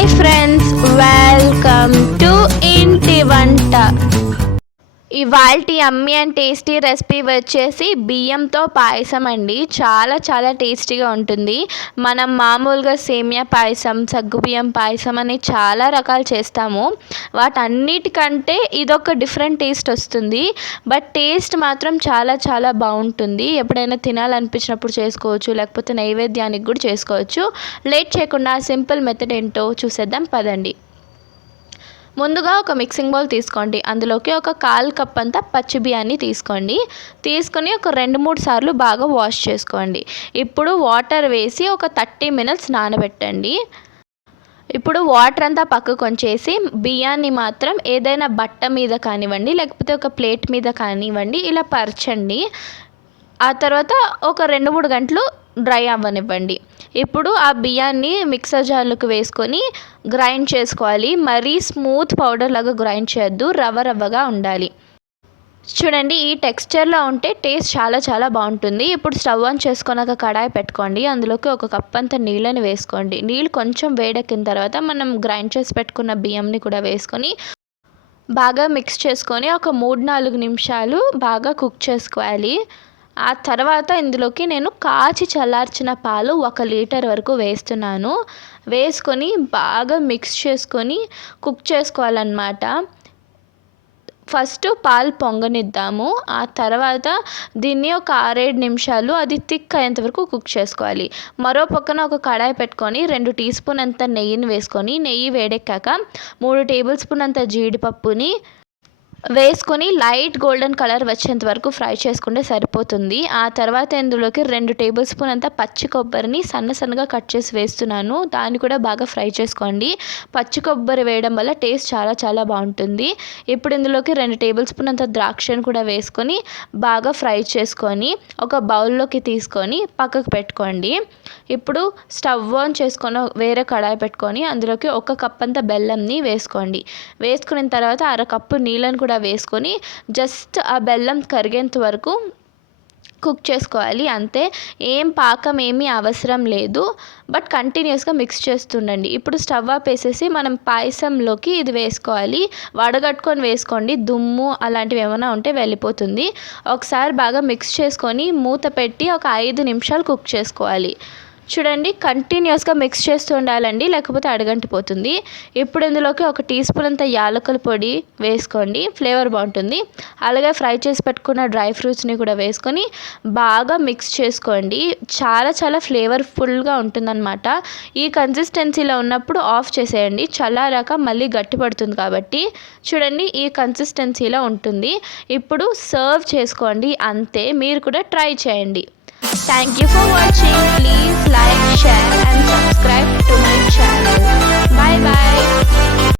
Hi friends welcome to ఇంటి వంట ఇవాల్టి అమ్మి అండ్ టేస్టీ రెసిపీ వచ్చేసి బియ్యంతో పాయసం అండి. చాలా చాలా టేస్టీగా ఉంటుంది. మనం మామూలుగా సేమియా పాయసం సగ్గుబియ్యం పాయసం అని చాలా రకాలు చేస్తాము. వాటన్నిటికంటే ఇదొక డిఫరెంట్ టేస్ట్ వస్తుంది. బట్ టేస్ట్ మాత్రం చాలా చాలా బాగుంటుంది. ఎప్పుడైనా తినాలనిపించినప్పుడు చేసుకోవచ్చు. లేకపోతే నైవేద్యానికి కూడా చేసుకోవచ్చు. లేట్ చేయకుండా సింపుల్ మెథడ్ ఏంటో చూసేద్దాం. పదండి. ముందుగా ఒక మిక్సింగ్ బౌల్ తీసుకోండి. అందులోకి ఒక కాల్ కప్ అంతా పచ్చి బియ్యాన్ని తీసుకోండి. తీసుకొని ఒక రెండు మూడు సార్లు బాగా వాష్ చేసుకోండి. ఇప్పుడు వాటర్ వేసి ఒక థర్టీ మినిట్స్ నానబెట్టండి. ఇప్పుడు వాటర్ అంతా పక్కకు వచ్చేసి బియ్యాన్ని మాత్రం ఏదైనా బట్ట మీద కానివ్వండి లేకపోతే ఒక ప్లేట్ మీద కానివ్వండి ఇలా పరచండి. ఆ తర్వాత ఒక రెండు మూడు గంటలు డ్రై అవ్వనివ్వండి. ఇప్పుడు ఆ బియ్యాన్ని మిక్సర్ జార్లోకి వేసుకొని గ్రైండ్ చేసుకోవాలి. మరీ స్మూత్ పౌడర్ లాగా గ్రైండ్ చేయొద్దు. రవ్వ రవ్వగా ఉండాలి. చూడండి ఈ టెక్స్చర్లో ఉంటే టేస్ట్ చాలా చాలా బాగుంటుంది. ఇప్పుడు స్టవ్ ఆన్ చేసుకున్నాక కడాయి పెట్టుకోండి. అందులోకి ఒక కప్ అంత నీళ్ళని వేసుకోండి. నీళ్ళు కొంచెం వేడెక్కిన తర్వాత మనం గ్రైండ్ చేసి పెట్టుకున్న బియ్యంని కూడా వేసుకొని బాగా మిక్స్ చేసుకొని ఒక మూడు నాలుగు నిమిషాలు బాగా కుక్ చేసుకోవాలి. ఆ తర్వాత ఇందులోకి నేను కాచి చల్లార్చిన పాలు ఒక లీటర్ వరకు వేస్తున్నాను. వేసుకొని బాగా మిక్స్ చేసుకొని కుక్ చేసుకోవాలన్నమాట. ఫస్ట్ పాలు పొంగనిద్దాము. ఆ తర్వాత దీన్ని ఒక ఆరేడు నిమిషాలు అది థిక్ అయ్యేంత వరకు కుక్ చేసుకోవాలి. మరో పక్కన ఒక కడాయి పెట్టుకొని రెండు టీ స్పూన్ అంత నెయ్యిని వేసుకొని నెయ్యి వేడెక్కాక మూడు టేబుల్ స్పూన్ అంత జీడిపప్పుని వేసుకొని లైట్ గోల్డెన్ కలర్ వచ్చేంత వరకు ఫ్రై చేసుకుంటే సరిపోతుంది. ఆ తర్వాత ఇందులోకి రెండు టేబుల్ స్పూన్ అంతా పచ్చి కొబ్బరిని సన్న సన్నగా కట్ చేసి వేస్తున్నాను. దాన్ని కూడా బాగా ఫ్రై చేసుకోండి. పచ్చి కొబ్బరి వేయడం వల్ల టేస్ట్ చాలా చాలా బాగుంటుంది. ఇప్పుడు ఇందులోకి రెండు టేబుల్ స్పూన్ అంత ద్రాక్షను కూడా వేసుకొని బాగా ఫ్రై చేసుకొని ఒక బౌల్లోకి తీసుకొని పక్కకు పెట్టుకోండి. ఇప్పుడు స్టవ్ ఆన్ చేసుకొని వేరే కడాయి పెట్టుకొని అందులోకి ఒక కప్ అంత బెల్లంని వేసుకోండి. వేసుకున్న తర్వాత అర కప్పు నీళ్ళని కూడా వేసుకొని జస్ట్ ఆ బెల్లం కరిగేంత వరకు కుక్ చేసుకోవాలి. అంతే. ఏం పాకం ఏమీ అవసరం లేదు. బట్ కంటిన్యూస్గా మిక్స్ చేస్తుండండి. ఇప్పుడు స్టవ్ ఆఫ్ వేసేసి మనం పాయసంలోకి ఇది వేసుకోవాలి. వడగట్టుకొని వేసుకోండి. దుమ్ము అలాంటివి ఏమైనా ఉంటే వెళ్ళిపోతుంది. ఒకసారి బాగా మిక్స్ చేసుకొని మూత పెట్టి ఒక ఐదు నిమిషాలు కుక్ చేసుకోవాలి. చూడండి కంటిన్యూస్గా మిక్స్ చేస్తూ ఉండాలండి లేకపోతే అడగంటిపోతుంది. ఇప్పుడు ఇందులోకి ఒక టీ స్పూన్ అంత యాలకుల పొడి వేసుకోండి ఫ్లేవర్ బాగుంటుంది. అలాగే ఫ్రై చేసి పెట్టుకున్న డ్రై ఫ్రూట్స్ని కూడా వేసుకొని బాగా మిక్స్ చేసుకోండి. చాలా చాలా ఫ్లేవర్ఫుల్గా ఉంటుందన్నమాట. ఈ కన్సిస్టెన్సీలో ఉన్నప్పుడు ఆఫ్ చేసేయండి. చల్లారాక మళ్ళీ గట్టి పడుతుంది కాబట్టి. చూడండి ఈ కన్సిస్టెన్సీలో ఉంటుంది. ఇప్పుడు సర్వ్ చేసుకోండి అంతే. మీరు కూడా ట్రై చేయండి. Thank you for watching check.